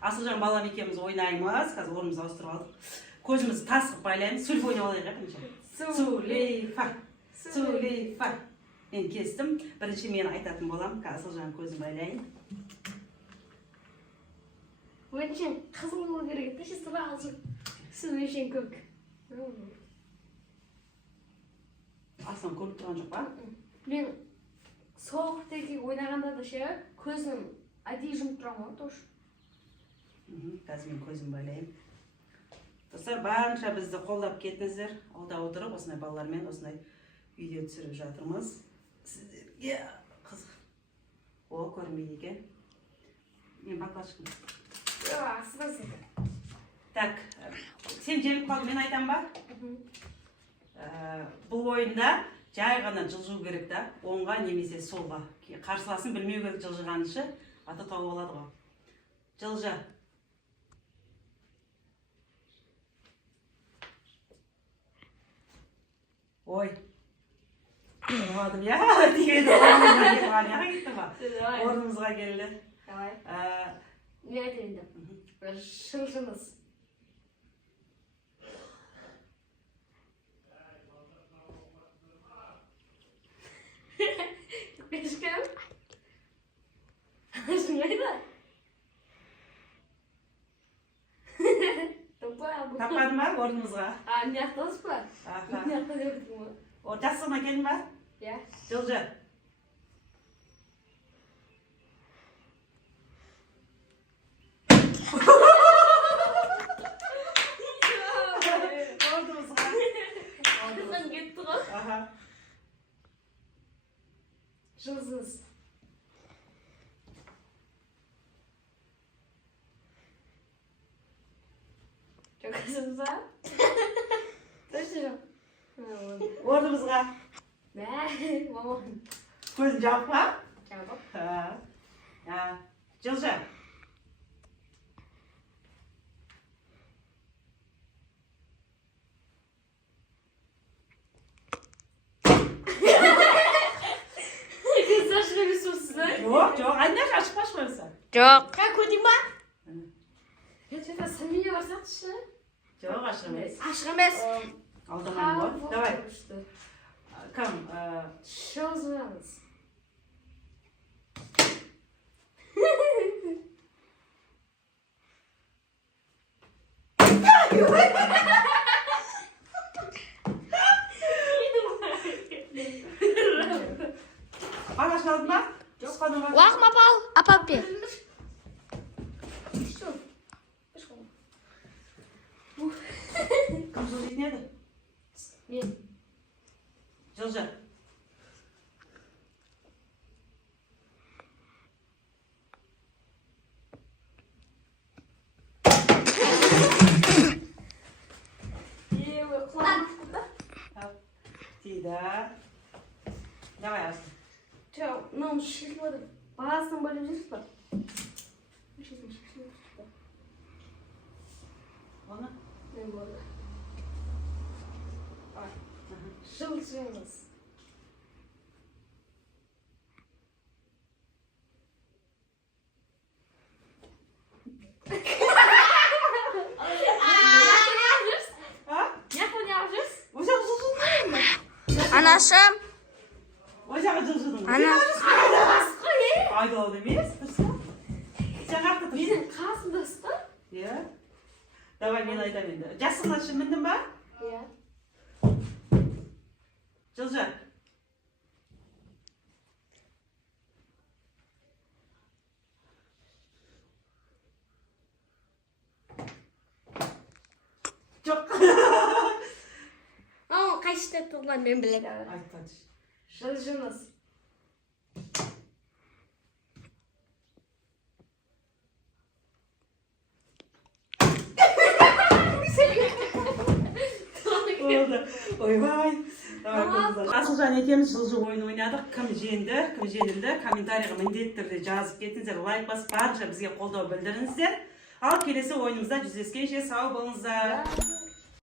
Асылжан балам екеуміз ойнаймыз. Қазір орнымызды ауыстырып алдық. Көзімізді тасқып байлаймыз. Сөйлеп ойнап алайық бірінші. Сулейфа. Сулейфа. Мен кестім. Бірінші мен айтатын болам. Асылжан көзін байлайын. Өңшен қызыл болу керек. Тәшесі бағызы. Сіз өңшен көк. Аслан көріп тұрған жоқ па? Мен соғық теке ойнағанда да ше, көзім әдейі жұмып тұрам ғой, тош. Қазір мен көзім байлайым. Достар, барынша бізді қолдап кетіңіздер. Алда отырып, осындай балалармен осындай видео түсіріп жатырмыз. Сіздерге қызық. О, көрінбейді екен. Мен баклашкым. Так, сен желіп қалды, мен айтам ба? Бұл ойында жай ғана жылжу керек та, оңға немесе солға. Қарсыласын білмеу керек жылжығанышы, аты тауып алады ғой. Жылжы. Ой. Тұрмадым, я? Дегені орнымызға келді. Не айтайын да? Жылжыңыз. Бешкем? Шынайда? Таппадың ба орнымызға? Не ақталыс ба? Не ақталыс өтім ғой. Жасығына келдің ба? Я. Жылжы. Орнымызға. Қыздан кетті ғой. Жылзыз. Çok kızımıza. Taşırım. Орнымызға. Ne? Mama. Көзін жауып па? Жауып. Жылжы. Жоқ, айнаш ашық па шықпайса? Жоқ. Как өтің ба? Өтеді, сәмейе барсақшы. Жоқ, ашық емес. Ашық емес. Алдамайын ғой. Давай. Кім? Жылжыңыз. Бағаш алдың ба? Уақым апал, апап бер. Кім жылжитын еді? Мен. Жылжы. Тиді. Давай асын. Жоқ, мынауын шешіліп отыр. Бағасынан бөліп жүрсіз ба? Оны? Мен болды. Жылжыңыз. Анашым. Ошаға жылжыдың. Айдалады емес, тұрса. Сен қақта тұрсын. Менің қасымда ұста? Иә. Давай мен айтам енді. Жасығына міндің ба? Иә. Жылжы. Жоқ. Қайшыда тұрған мен білек ағыр. Айтпады. Жылжыңыз. Ойбай. Асылжан екеуміз жылжы ойын ойнадық. Кім жеңді, кім жеңілді, комментарийға міндетті түрде жазып кетіңіздер, лайк басып барынша бізге қолдау білдіріңіздер. Ал келесі ойынымызда жүздескенше сау болыңыздар.